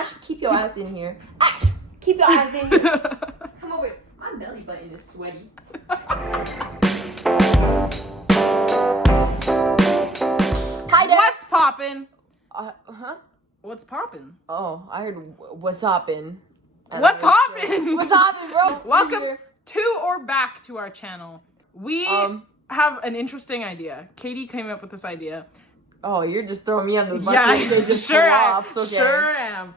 Ash, keep your ass in here. Ash, keep your ass in here. Come over. My belly button is sweaty. Hi, Dad. What's poppin'? Huh? What's poppin'? Oh, I heard what's hoppin'. What's hoppin'? What's hoppin', bro? Welcome to or back to our channel. We have an interesting idea. Katie came up with this idea. Oh, you're just throwing me under the bus. Yeah, So you just sure pull am. off. Okay. Sure am.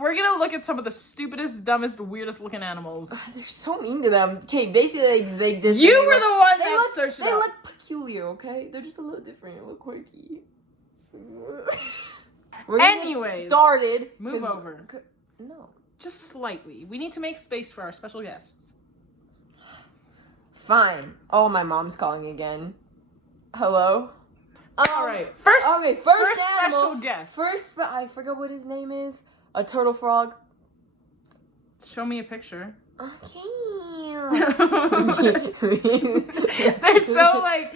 We're gonna look at some of the stupidest, dumbest, weirdest looking animals. They're so mean to them. Okay, basically they exist. You were the one they that look, searched it They up. look peculiar, okay? They're just a little different, a little quirky. We're gonna get Anyways, started. Move over. No. Just slightly. We need to make space for our special guests. Fine. Oh, my mom's calling again. Hello? All right. First Okay, first animal. special guest. First, I forgot what his name is. A turtle frog. Show me a picture. Okay. They're so like.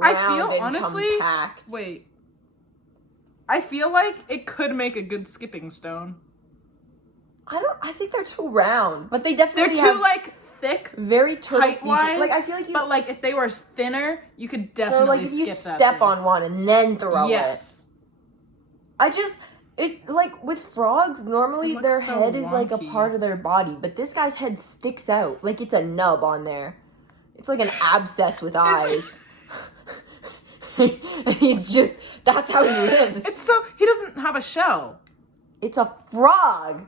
I Round feel and honestly. compact. Wait. I feel like it could make a good skipping stone. I think they're too round, but they They're definitely too have like thick, very turtle height-wise. features. Like I feel like you, But like if they were thinner, you could so definitely like if skip you that step thing. on one and then throw it. Yes. It like with frogs normally It looks their so head is like a wonky. part of their body, but this guy's head sticks out like it's a nub on there. It's like an abscess with eyes. And he's just that's how he lives. It's so he doesn't have a shell. It's a frog.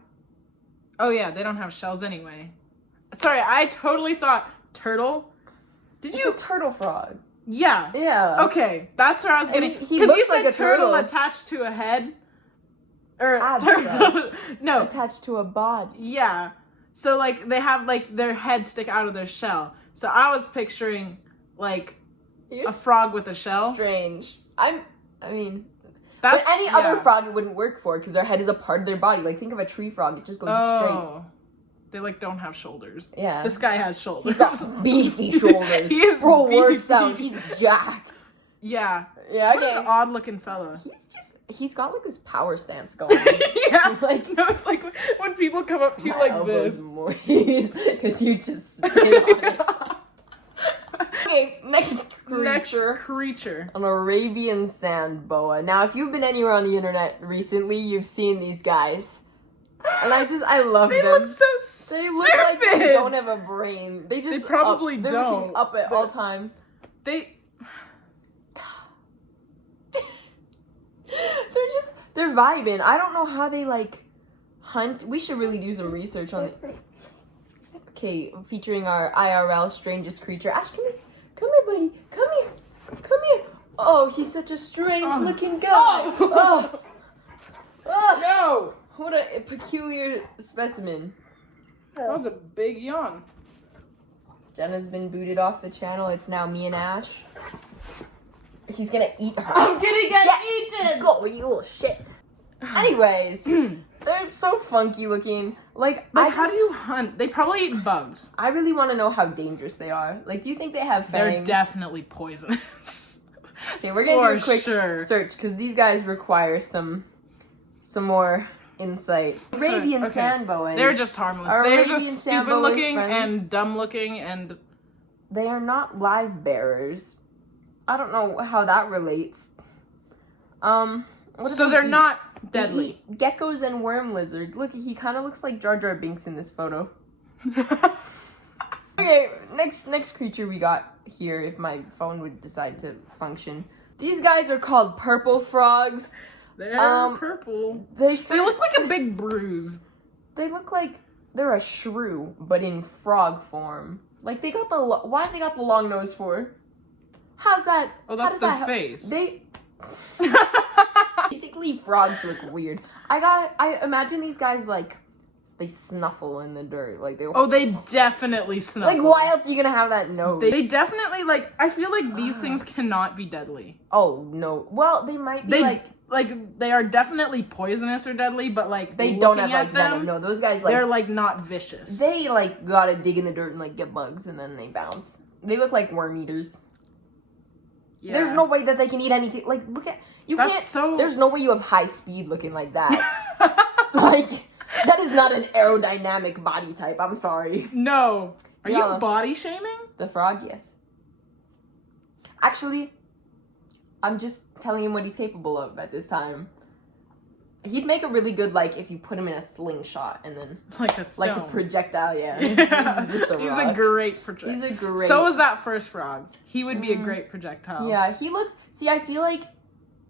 Oh yeah, they don't have shells anyway. Sorry, I totally thought turtle. Did It's you? a turtle frog. Yeah. Yeah. Okay, that's where I was And getting. he Because looks you said like a turtle. attached to a head. Or Abscess. no. Attached to a body. Yeah. So like they have like their head stick out of their shell. So I was picturing like You're a frog with a shell. strange. I mean, That's but any other yeah. frog it wouldn't work for because their head is a part of their body. Like think of a tree frog; it just goes straight. Oh. They like don't have shoulders. Yeah. This guy has shoulders. He's got beefy shoulders. He is Bro beefy. works out. He's jacked. Yeah. Yeah, What an okay. odd looking fella. He's got like this power stance going. Yeah. Like No, it's like when people come up to you my like elbows this. moist because you just spit on it. Okay, next creature. Next creature. An Arabian sand boa. Now, if you've been anywhere on the internet recently, you've seen these guys. And I love They them. look so They stupid. look like they don't have a brain. They just probably they're don't, looking up at all times. They're vibing. I don't know how they like hunt. We should really do some research on it. Okay, featuring our IRL strangest creature. Ash, come here. Come here, buddy. Come here. Come here. Oh, he's such a strange looking guy. Oh. Oh. No! What a peculiar specimen. That was a big yawn. Jenna's been booted off the channel. It's now me and Ash. He's gonna eat her. I'm gonna get eaten! Go, you little shit. Anyways, they're so funky looking. Like how do you hunt? They probably eat bugs. I really want to know how dangerous they are. Like, do you think they have fangs? They're definitely poisonous. Okay, we're gonna do a For quick sure. search because these guys require some more insight. Arabian okay. sand boas. They're just harmless. Are They're Arabian just sand stupid boas looking friendly? and dumb looking and They are not live bearers. I don't know how that relates. What do so they they're eat? not They deadly. eat geckos and worm lizards. Look, he kind of looks like Jar Jar Binks in this photo. Okay, next creature we got here, if my phone would decide to function. These guys are called purple frogs. They're purple. They They look like a big bruise. They look like they're a shrew, but in frog form. Like they got why have they got the long nose for? How's that? Oh, how that's does the that help? face. They basically frogs look weird. I imagine these guys like they snuffle in the dirt, like they. Oh, they definitely snuffle. Like why else are you gonna have that nose? They definitely like. I feel like these things cannot be deadly. Oh no! Well, they might be like they are definitely poisonous or deadly, but like they don't have looking like at them, venom. No, those guys like they're like not vicious. they like gotta dig in the dirt and like get bugs and then they bounce. They look like worm eaters. Yeah. There's no way that they can eat anything. Like look at you That's can't. so- There's no way you have high speed looking like that. Like not an aerodynamic body type. I'm sorry. No. Are Yeah. you body shaming? The frog, yes. Actually, I'm just telling him what he's capable of at this time. He'd make a really good, like, if you put him in a slingshot and then... Like a stone. Like a projectile, yeah. Yeah. He's just a He's rock. a great projectile. He's a great... So was that first frog. He would be a great projectile. Yeah, he looks... See, I feel like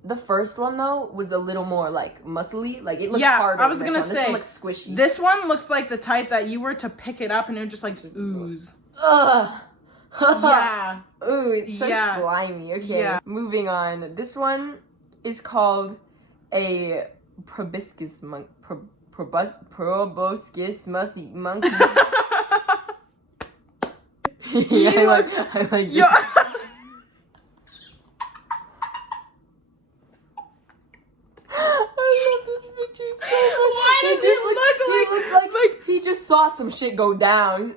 the first one, though, was a little more, like, muscly. Like, it looks harder. I was than gonna this one. say, This one looks squishy. This one looks like the type that you were to pick it up and it would just, like, ooze. Ugh! Yeah. Ooh, it's so Yeah. slimy. Okay, Yeah. moving on. This one is called a proboscis monkey. Proboscis monkey. He I like Yo- I love this picture so much. Why does just he look he looks like he just saw some shit go down.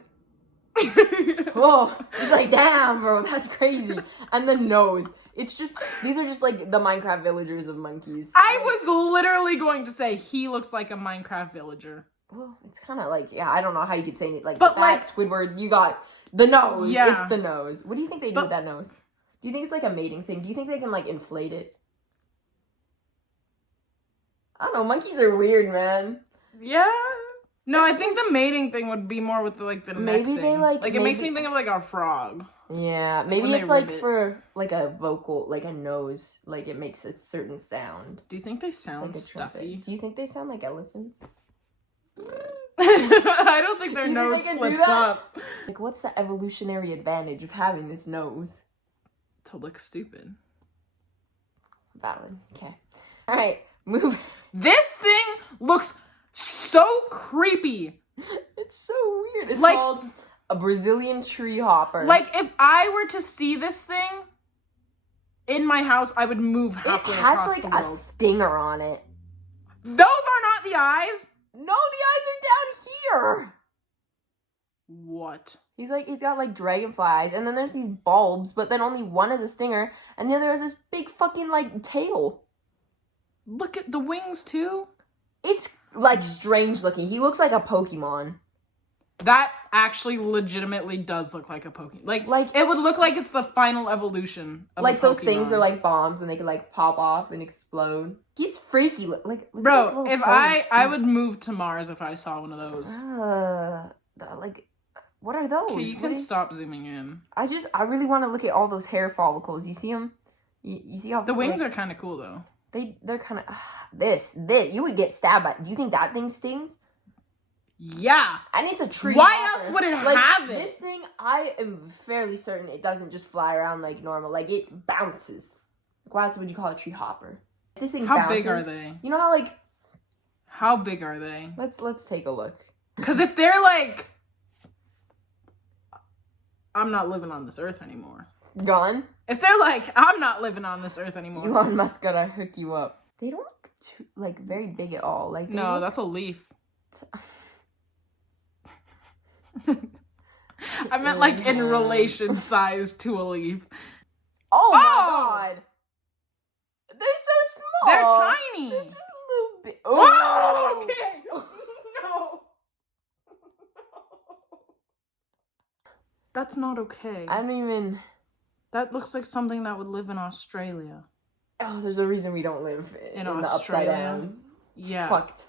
Oh, he's like, damn, bro, that's crazy. And the nose. It's just, these are just like the Minecraft villagers of monkeys. I was literally going to say he looks like a Minecraft villager. Well, it's kind of like, yeah, I don't know how you could say it. Like, But, that like- Squidward, you got the nose. Yeah. It's the nose. What do you think they do But- with that nose? Do you think it's like a mating thing? Do you think they can, like, inflate it? I don't know, monkeys are weird, man. Yeah. No, I think the mating thing would be more with the, like the Maybe neck they, thing. like, it makes maybe- me think of like a frog. Yeah, maybe when they it's like rib it. for like a vocal, like a nose, like it makes a certain sound. Do you think they It's sound like a trumpet. stuffy? Do you think they sound like elephants? I don't think their Do you think nose they can do flips that? up Like, what's the evolutionary advantage of having this nose? to look stupid. Valid. Okay. All right, move. This thing looks so creepy. It's so weird. It's Like- called a Brazilian tree hopper. Like, if I were to see this thing in my house, I would move it halfway has across like the a world. stinger on it. Those are not the eyes. No, the eyes are down here. What? He's got like dragonflies, and then there's these bulbs, but then only one has a stinger, and the other has this big fucking like tail. Look at the wings too. It's like strange looking. He looks like a Pokemon. That actually legitimately does look like a Pokemon. Like- it would look like it's the final evolution of Like a those things Pokemon. are like bombs, and they can like pop off and explode. He's freaky. Like look at those Bro, little if toes, I too. would move to Mars if I saw one of those. Like, what are those? Okay, you What can is- stop zooming in. I really want to look at all those hair follicles. You see them? You see how The wings are kind of cool though. they're kind of this you would get stabbed by. Do you think that thing stings? Yeah. And it's a tree. Why hopper. else would it Like, have it? This thing, I am fairly certain it doesn't just fly around like normal. Like, it bounces. Like, why else would you call it a tree hopper? This thing How bounces. big are they? You know how like How big are they? let's take a look. Because if they're like, I'm not living on this earth anymore. Gone. If they're like, I'm not living on this earth anymore. Elon Musk gotta hook you up. They don't look too like very big at all. Like they No, look- that's a leaf. I meant like in relation size to a leaf. Oh my Oh! god. They're so small. They're tiny. They're just a little bit. Oh, okay. No. That's not okay. I don't even. That looks like something that would live in Australia. Oh, there's a reason we don't live in the upside Australia? down. It's Yeah. fucked.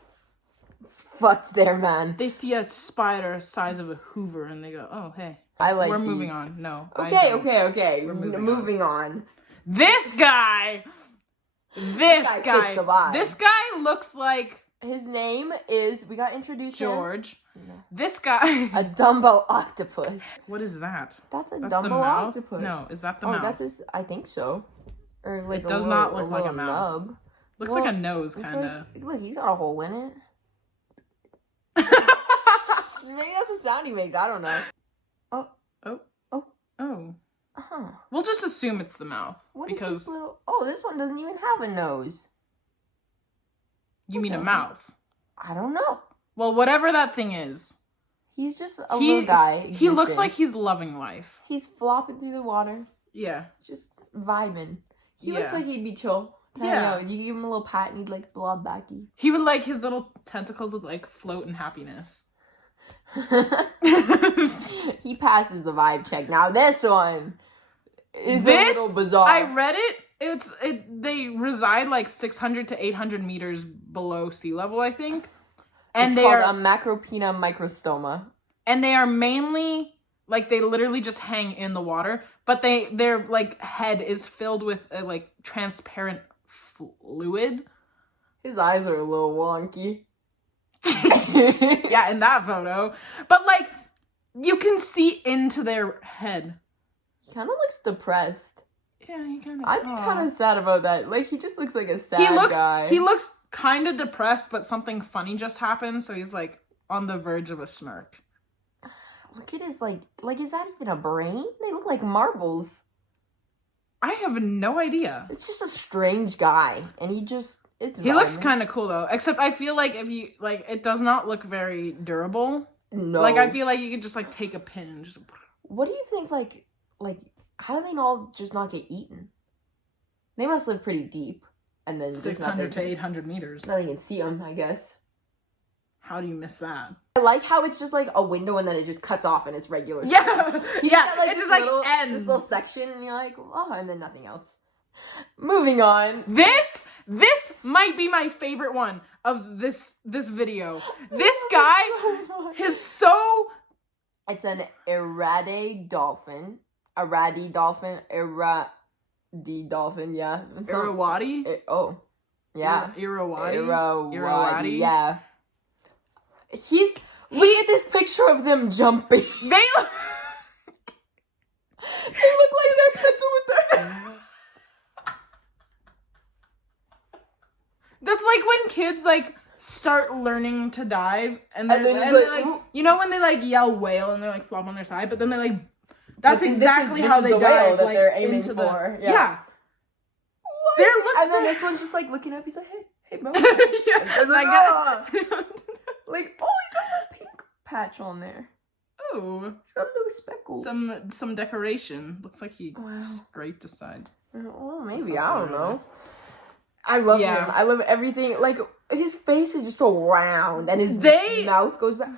It's fucked there, man. They see a spider the size of a Hoover and they go, oh, hey. I like We're these. moving on. No. I Okay, don't. okay. We're Moving, moving on. This guy. This guy guy. fits the vibe. This guy looks like His name is. We got introduced George. him. No. This guy. A Dumbo octopus. What is that? That's a That's Dumbo the mouth? octopus. No, is that the Oh, mouth? that's his. I think so. Or like It a does little, not look like a little mouth. nub. Looks Well, like a nose, It's kind of. like, look, he's got a hole in it. Maybe that's the sound he makes. I don't know. Oh. Huh. We'll just assume it's the mouth. What is because this little? Oh, this one doesn't even have a nose. you mean a Okay. mouth. I don't know. Well, whatever that thing is. He's just a little guy. He looks existing. like he's loving life. He's flopping through the water, Yeah. just vibing. He looks Yeah. like he'd be chill. Yeah. I know. You give him a little pat and he'd like blob backy. He would like his little tentacles would like float in happiness. He passes the vibe check. Now this one is a This, little bizarre. I read it. They reside like 600 to 800 meters below sea level, I think. And it's they called are a Macropina microstoma. and they are mainly like they literally just hang in the water, but their like head is filled with a like transparent fluid. His eyes are a little wonky. Yeah, in that photo. But like you can see into their head. He kind of looks depressed. Yeah, he kind of. I'd be kind of sad about that. Like, he just looks like a sad guy. He looks kind of depressed, but something funny just happened, so he's like on the verge of a smirk. Look at his like is that even a brain? They look like marbles. I have no idea. It's just a strange guy, and he looks kind of cool though. Except I feel like if you like, it does not look very durable. No, Like I feel like you could just like take a pin and just. What do you think? Like how do they all just not get eaten? They must live pretty deep, and then 600 to 800 meters. Nothing can see them, I guess. How do you miss that? I like how it's just like a window, and then it just cuts off, and it's regular. Yeah, You yeah. just got, It just like ends. this little section, and you're like, oh, and then nothing else. Moving on. This might be my favorite one of this video. This guy is so. It's an Irade dolphin. Iradi dolphin. Iradi dolphin. Yeah. Irrawaddy? Oh. Yeah. Irrawaddy? Irrawaddy. Yeah. Look at this picture of them jumping. They They look like they're piddling with their. That's like when kids like start learning to dive and then they're just like, ooh. you know when they like yell whale and they like flop on their side, but then they like that's But exactly this how is they the whale dive that like they're aiming into for. the Yeah. They're looking And then this one's just like looking up. He's like, hey, bro. yeah, And like, like, like, oh, he's got a pink patch on there. oh, He's got a little speckle. some decoration. Looks like he Wow. scraped aside. Oh, maybe. Something I don't like know. I love Yeah. him. I love everything. Like, his face is just so round, and his mouth goes back.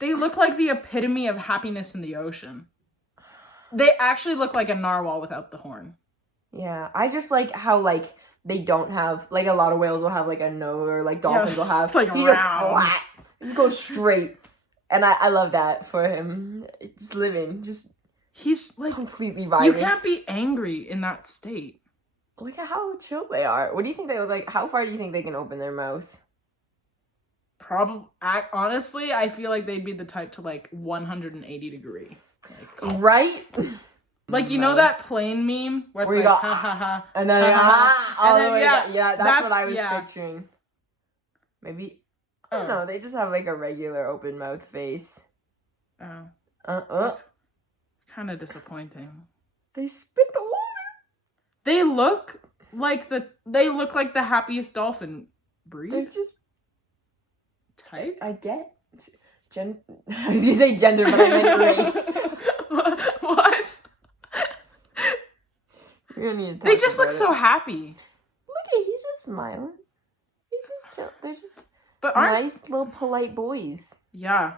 They look like the epitome of happiness in the ocean. They actually look like a narwhal without the horn. Yeah, I just like how, like, they don't have, like, a lot of whales will have, like, a nose, or, like, dolphins will have. It's, like, he's just round. flat. Just goes straight. And I love that for him. Just living. Just He's like completely vibing. you can't be angry in that state. Look at how chill they are. What do you think they look like? How far do you think they can open their mouth? Probably, honestly, I feel like they'd be the type to like 180 degree. Right? Like you know that plane meme where it's Where you like go, ha ha ha, And then, And all the then, way yeah, back. Yeah, that's what I was picturing. Maybe, I don't know, they just have like a regular open mouth face. Oh, That's kind of disappointing. They spit the water. They look like the happiest dolphin breed. They're just, type. I get, I was gonna say gender, but I meant race. What? You're gonna need to They talk just look about so it. happy. Look at, he's just smiling. He's just chill. They're just But aren't nice little polite boys. yeah.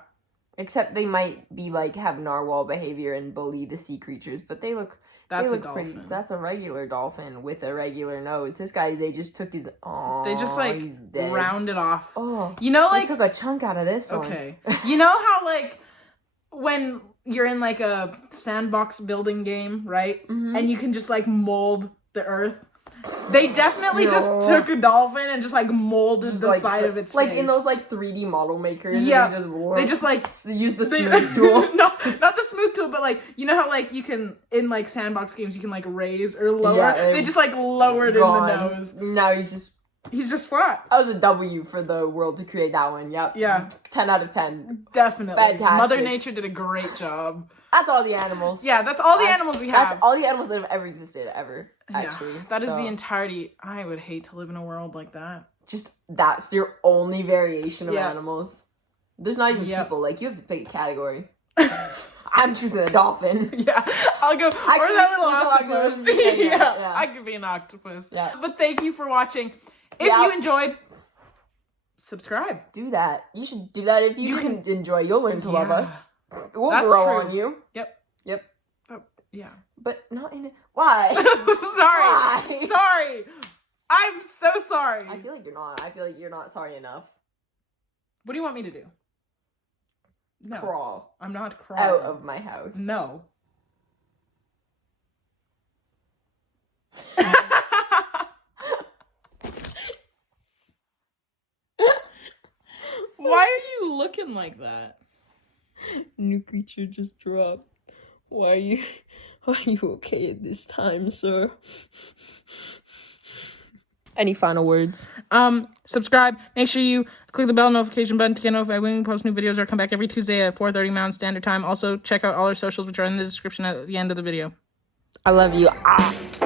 Except they might be like have narwhal behavior and bully the sea creatures, but they look That's they a look dolphin. pretty. That's a regular dolphin with a regular nose. This guy, they just took his. Oh, They just like he's dead. round it off. Oh, You know, they like took a chunk out of this one. okay. You know how like when you're in like a sandbox building game, right? Mhm. And you can just like mold the earth. They definitely just No. took a dolphin and just like molded Just the like, side of its like face. in those like 3D model makers. Yeah. They just like use the they- smooth tool. no, not the smooth tool, but like you know how like you can in like sandbox games you can like raise or lower. Yeah, they just like lowered in the Gone. nose. Now He's just flat. that was a W for the world to create that one. Yep. Yeah. 10 out of 10. Definitely. Fantastic. Mother Nature did a great job. That's all the animals. Yeah, that's all the That's- animals we have. That's all the animals that have ever existed, ever. Actually. Yeah, that is So, the entirety. I would hate to live in a world like that. just that's your only variation of Yeah. animals. There's not even Yep. people. Like, you have to pick a category. I'm choosing a dolphin. Yeah, I'll go. Actually, or that little you go octopus. octopus. Yeah. I could be an octopus. Yeah. But thank you for watching. If Yeah. you enjoyed, subscribe. Do that. You should do that if you can enjoy. You'll learn to love Yeah. us. We'll That's grow true. on you. Yep. Yep. Oh, yeah. But not in why? Sorry. Why? Sorry. I'm so sorry. I feel like you're not. I feel like you're not sorry enough. What do you want me to do? No. Crawl I'm not crawling. out of my house. No. Why are you looking like that? New creature just dropped. Why are you okay at this time, sir? Any final words? Subscribe. Make sure you click the bell notification button to get notified when we post new videos or come back every Tuesday at 4:30 Mountain Standard Time. Also, check out all our socials, which are in the description at the end of the video. I love you. Ah.